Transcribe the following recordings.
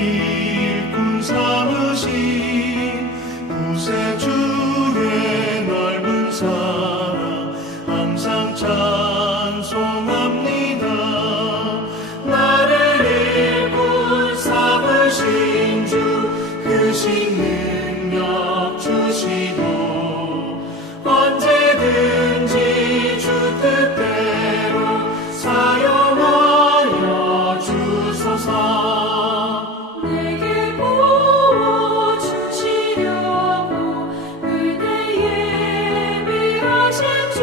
일꾼 삼으신 구세주의 넓은 사랑 항상 찬송합니다. 나를 일꾼 삼으신 주 크신 능력 주시고 언제든지 주 뜻대로 사용하여 주소서. 내게 부어주시려고 은혜에 예비하신 주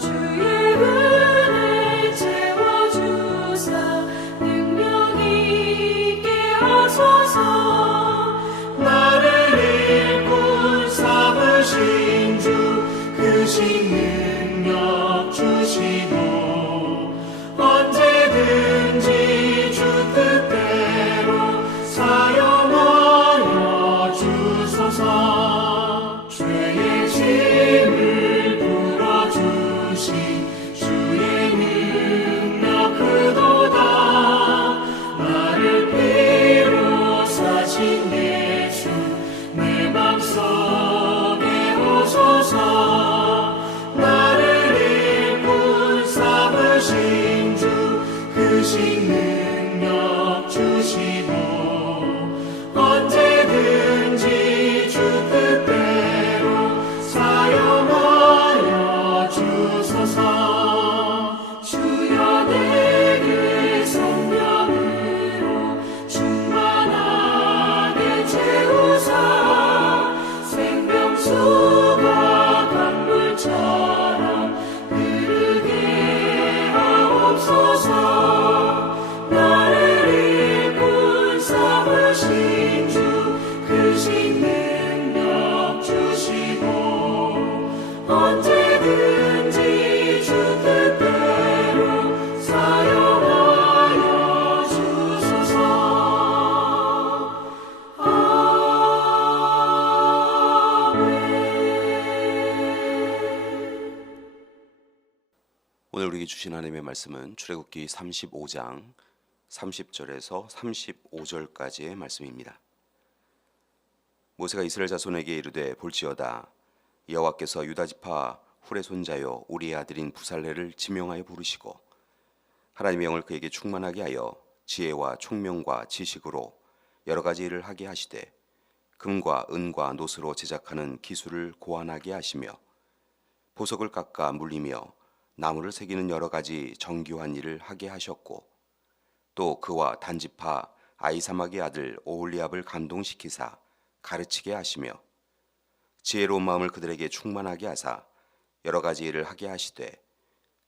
주의 은혜 채워주사 능력 있게 하소서. 나를 일꾼 삼으신 주 크신 능력 주시고 언제든지 주 뜻대로 사용하여 주소서. 죄의 짐을 풀어주신 주의 능력 크도다. 나를 피로 사신 예수 내 맘속에 오소서. 나를 일꾼 삼으신 주 크신 능력 주시고 언제든지 주 뜻대로 사용하여 주소서. 주여 내게 성령으로 충만하게 채우사 생명수가 강물처럼 흐르게 하옵소서. 나를 일꾼 삼으신 주 크신 능력 주시고 언제든지 주 뜻대로 사용하여 주소서. 오늘 우리에게 주신 하나님의 말씀은 출애굽기 35장 30절에서 35절까지의 말씀입니다. 모세가 이스라엘 자손에게 이르되 볼지어다 여호와께서 유다 지파 훌의 손자요 우리의 아들인 부살레를 지명하여 부르시고 하나님의 영을 그에게 충만하게 하여 지혜와 총명과 지식으로 여러 가지 일을 하게 하시되 금과 은과 노스로 제작하는 기술을 고안하게 하시며 보석을 깎아 물리며 나무를 새기는 여러 가지 정교한 일을 하게 하셨고 또 그와 단지파 아이사막의 아들 오홀리압을 감동시키사 가르치게 하시며 지혜로운 마음을 그들에게 충만하게 하사 여러 가지 일을 하게 하시되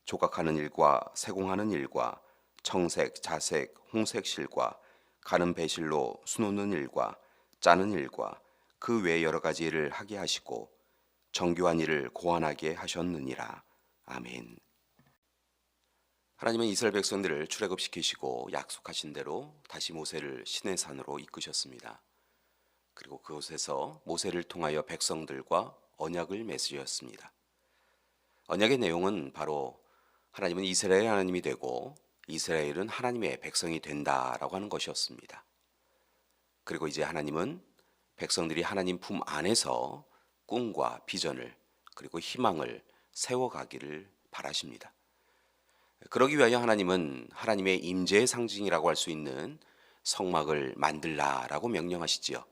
조각하는 일과 세공하는 일과 청색, 자색, 홍색 실과 가는 배실로 수놓는 일과 짜는 일과 그 외 여러 가지 일을 하게 하시고 정교한 일을 고안하게 하셨느니라. 아멘. 하나님은 이스라엘 백성들을 출애굽시키시고 약속하신 대로 다시 모세를 시내산으로 이끄셨습니다. 그리고 그곳에서 모세를 통하여 백성들과 언약을 맺으셨습니다. 언약의 내용은 바로 하나님은 이스라엘의 하나님이 되고 이스라엘은 하나님의 백성이 된다라고 하는 것이었습니다. 그리고 이제 하나님은 백성들이 하나님 품 안에서 꿈과 비전을 그리고 희망을 세워가기를 바라십니다. 그러기 위하여 하나님은 하나님의 임재의 상징이라고 할 수 있는 성막을 만들라라고 명령하시지요.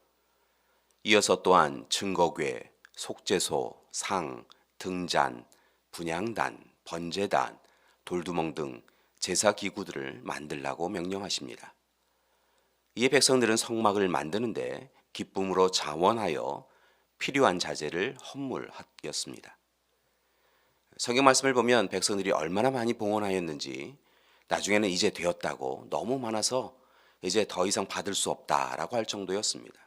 이어서 또한 증거궤, 속죄소, 상, 등잔, 분향단, 번제단, 돌두멍 등 제사 기구들을 만들라고 명령하십니다. 이에 백성들은 성막을 만드는데 기쁨으로 자원하여 필요한 자재를 헌물하였습니다. 성경 말씀을 보면 백성들이 얼마나 많이 봉헌하였는지 나중에는 이제 되었다고 너무 많아서 이제 더 이상 받을 수 없다라고 할 정도였습니다.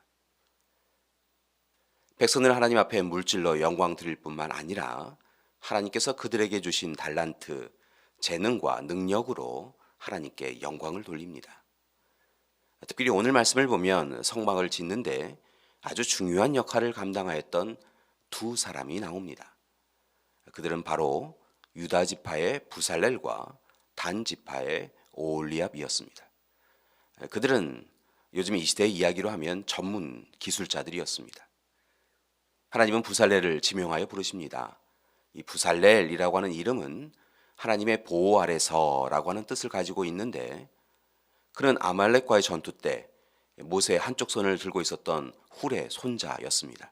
백성들은 하나님 앞에 물질로 영광 드릴 뿐만 아니라 하나님께서 그들에게 주신 달란트, 재능과 능력으로 하나님께 영광을 돌립니다. 특별히 오늘 말씀을 보면 성막을 짓는데 아주 중요한 역할을 감당하였던 두 사람이 나옵니다. 그들은 바로 유다 지파의 부살렐과 단 지파의 오홀리압이었습니다. 그들은 요즘 이 시대의 이야기로 하면 전문 기술자들이었습니다. 하나님은 부살렐을 지명하여 부르십니다. 이 부살렐이라고 하는 이름은 하나님의 보호 아래서라고 하는 뜻을 가지고 있는데, 그는 아말렉과의 전투 때 모세의 한쪽 손을 들고 있었던 훌의 손자였습니다.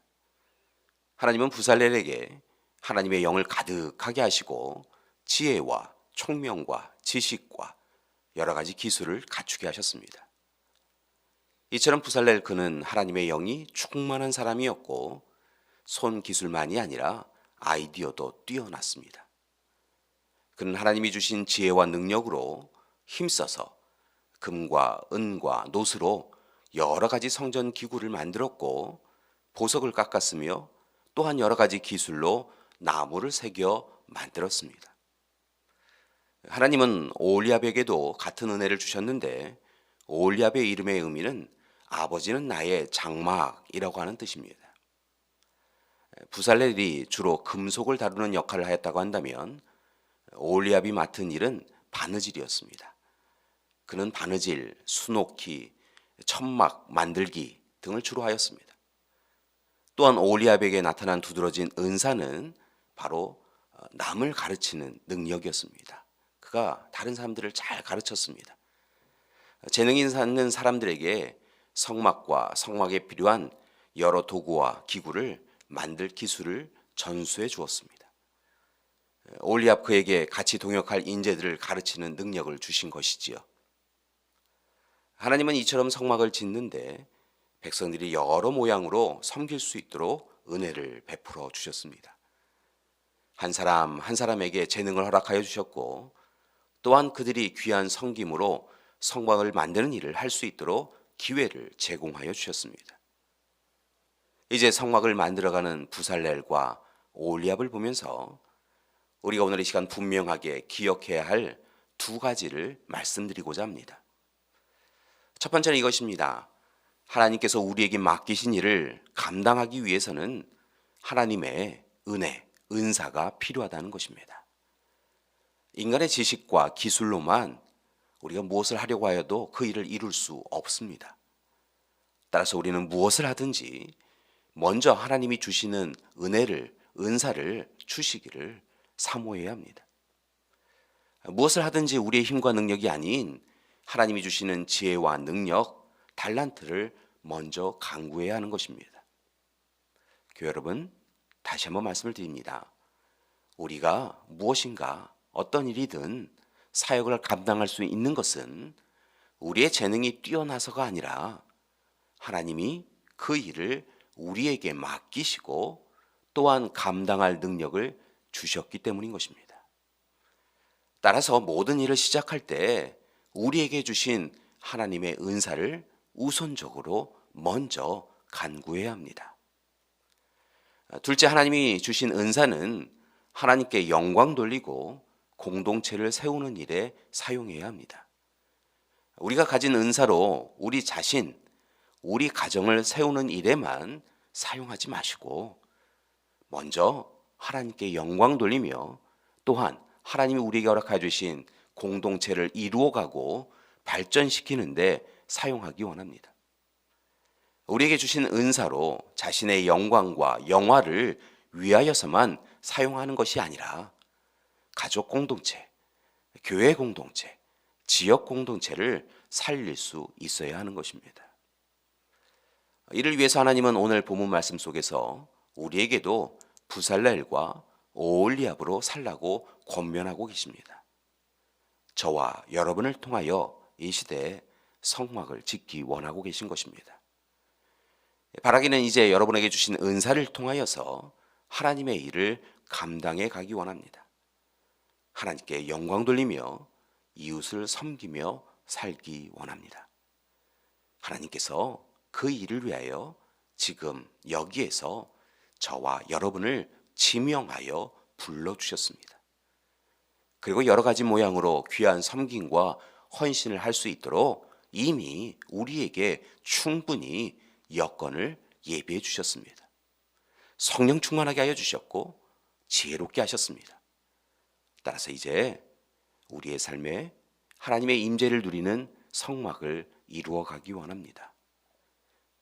하나님은 부살렐에게 하나님의 영을 가득하게 하시고 지혜와 총명과 지식과 여러 가지 기술을 갖추게 하셨습니다. 이처럼 부살렐 그는 하나님의 영이 충만한 사람이었고 손 기술만이 아니라 아이디어도 뛰어났습니다. 그는 하나님이 주신 지혜와 능력으로 힘써서 금과 은과 노스로 여러 가지 성전 기구를 만들었고 보석을 깎았으며 또한 여러 가지 기술로 나무를 새겨 만들었습니다. 하나님은 오홀리압에게도 같은 은혜를 주셨는데, 오홀리압의 이름의 의미는 아버지는 나의 장막이라고 하는 뜻입니다. 부살렐이 주로 금속을 다루는 역할을 하였다고 한다면 오홀리압이 맡은 일은 바느질이었습니다. 그는 바느질, 수놓기, 천막 만들기 등을 주로 하였습니다. 또한 오홀리압에게 나타난 두드러진 은사는 바로 남을 가르치는 능력이었습니다. 그가 다른 사람들을 잘 가르쳤습니다. 재능이 있는 사람들에게 성막과 성막에 필요한 여러 도구와 기구를 만들 기술을 전수해 주었습니다. 오홀리압 그에게 같이 동역할 인재들을 가르치는 능력을 주신 것이지요. 하나님은 이처럼 성막을 짓는데 백성들이 여러 모양으로 섬길 수 있도록 은혜를 베풀어 주셨습니다. 한 사람 한 사람에게 재능을 허락하여 주셨고, 또한 그들이 귀한 섬김으로 성막을 만드는 일을 할 수 있도록 기회를 제공하여 주셨습니다. 이제 성막을 만들어가는 부살렐과 오홀리압을 보면서 우리가 오늘 이 시간 분명하게 기억해야 할 두 가지를 말씀드리고자 합니다. 첫 번째는 이것입니다. 하나님께서 우리에게 맡기신 일을 감당하기 위해서는 하나님의 은혜, 은사가 필요하다는 것입니다. 인간의 지식과 기술로만 우리가 무엇을 하려고 하여도 그 일을 이룰 수 없습니다. 따라서 우리는 무엇을 하든지 먼저 하나님이 주시는 은혜를, 은사를 주시기를 사모해야 합니다. 무엇을 하든지 우리의 힘과 능력이 아닌 하나님이 주시는 지혜와 능력, 달란트를 먼저 강구해야 하는 것입니다. 교회 여러분, 다시 한번 말씀을 드립니다. 우리가 무엇인가 어떤 일이든 사역을 감당할 수 있는 것은 우리의 재능이 뛰어나서가 아니라 하나님이 그 일을 우리에게 맡기시고 또한 감당할 능력을 주셨기 때문인 것입니다. 따라서 모든 일을 시작할 때 우리에게 주신 하나님의 은사를 우선적으로 먼저 간구해야 합니다. 둘째, 하나님이 주신 은사는 하나님께 영광 돌리고 공동체를 세우는 일에 사용해야 합니다. 우리가 가진 은사로 우리 자신, 우리 가정을 세우는 일에만 사용하지 마시고 먼저 하나님께 영광 돌리며 또한 하나님이 우리에게 허락해 주신 공동체를 이루어가고 발전시키는데 사용하기 원합니다. 우리에게 주신 은사로 자신의 영광과 영화를 위하여서만 사용하는 것이 아니라 가족 공동체, 교회 공동체, 지역 공동체를 살릴 수 있어야 하는 것입니다. 이를 위해서 하나님은 오늘 본문 말씀 속에서 우리에게도 부살렐과 오홀리압으로 살라고 권면하고 계십니다. 저와 여러분을 통하여 이 시대에 성막을 짓기 원하고 계신 것입니다. 바라기는 이제 여러분에게 주신 은사를 통하여서 하나님의 일을 감당해 가기 원합니다. 하나님께 영광 돌리며 이웃을 섬기며 살기 원합니다. 하나님께서 그 일을 위하여 지금 여기에서 저와 여러분을 지명하여 불러주셨습니다. 그리고 여러 가지 모양으로 귀한 섬김과 헌신을 할 수 있도록 이미 우리에게 충분히 여건을 예비해 주셨습니다. 성령 충만하게 하여 주셨고 지혜롭게 하셨습니다. 따라서 이제 우리의 삶에 하나님의 임재를 누리는 성막을 이루어 가기 원합니다.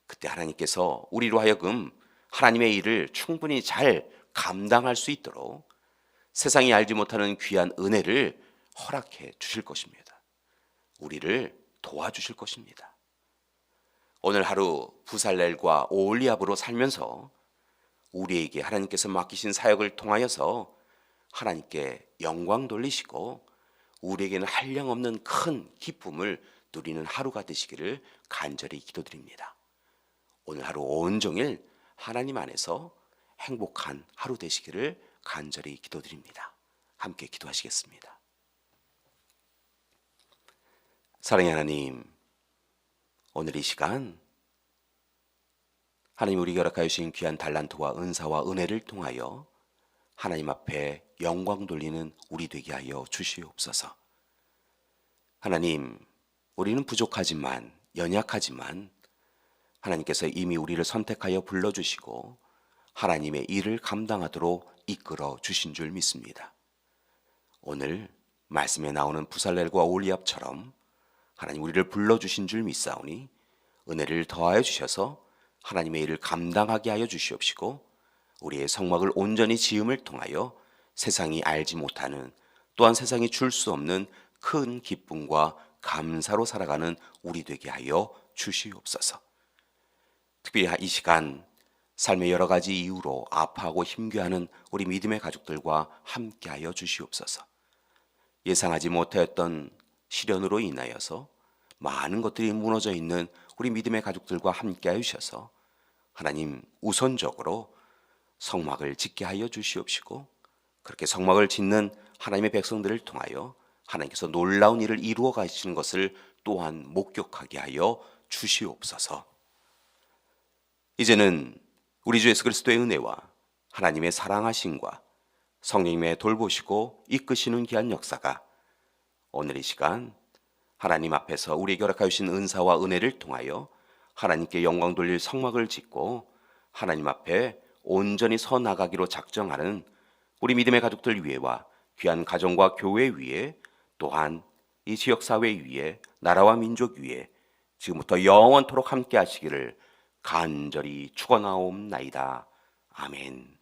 그때 하나님께서 우리로 하여금 하나님의 일을 충분히 잘 감당할 수 있도록 세상이 알지 못하는 귀한 은혜를 허락해 주실 것입니다. 우리를 도와주실 것입니다. 오늘 하루 부살렐과 오홀리압으로 살면서 우리에게 하나님께서 맡기신 사역을 통하여서 하나님께 영광 돌리시고 우리에게는 한량없는 큰 기쁨을 누리는 하루가 되시기를 간절히 기도드립니다. 오늘 하루 온종일 하나님 안에서 행복한 하루 되시기를 간절히 기도드립니다. 함께 기도하시겠습니다. 사랑의 하나님, 오늘 이 시간 하나님 우리에게 허락하여 주신 귀한 달란트와 은사와 은혜를 통하여 하나님 앞에 영광 돌리는 우리 되게 하여 주시옵소서. 하나님, 우리는 부족하지만 연약하지만 하나님께서 이미 우리를 선택하여 불러주시고 하나님의 일을 감당하도록 이끌어 주신 줄 믿습니다. 오늘 말씀에 나오는 부살렐과 오홀리압처럼 하나님 우리를 불러주신 줄 믿사오니 은혜를 더하여 주셔서 하나님의 일을 감당하게 하여 주시옵시고 우리의 성막을 온전히 지음을 통하여 세상이 알지 못하는 또한 세상이 줄 수 없는 큰 기쁨과 감사로 살아가는 우리 되게 하여 주시옵소서. 특별히 이 시간 삶의 여러 가지 이유로 아파하고 힘겨워하는 우리 믿음의 가족들과 함께하여 주시옵소서. 예상하지 못하였던 시련으로 인하여서 많은 것들이 무너져 있는 우리 믿음의 가족들과 함께하여 주셔서 하나님 우선적으로 성막을 짓게 하여 주시옵시고 그렇게 성막을 짓는 하나님의 백성들을 통하여 하나님께서 놀라운 일을 이루어 가시는 것을 또한 목격하게 하여 주시옵소서. 이제는 우리 주 예수 그리스도의 은혜와 하나님의 사랑하심과 성령님의 돌보시고 이끄시는 귀한 역사가 오늘 이 시간 하나님 앞에서 우리에게 허락하여 주신 은사와 은혜를 통하여 하나님께 영광 돌릴 성막을 짓고 하나님 앞에 온전히 서 나가기로 작정하는 우리 믿음의 가족들 위에와 귀한 가정과 교회 위에 또한 이 지역사회 위에 나라와 민족 위에 지금부터 영원토록 함께 하시기를 간절히 축원하옵나이다. 아멘.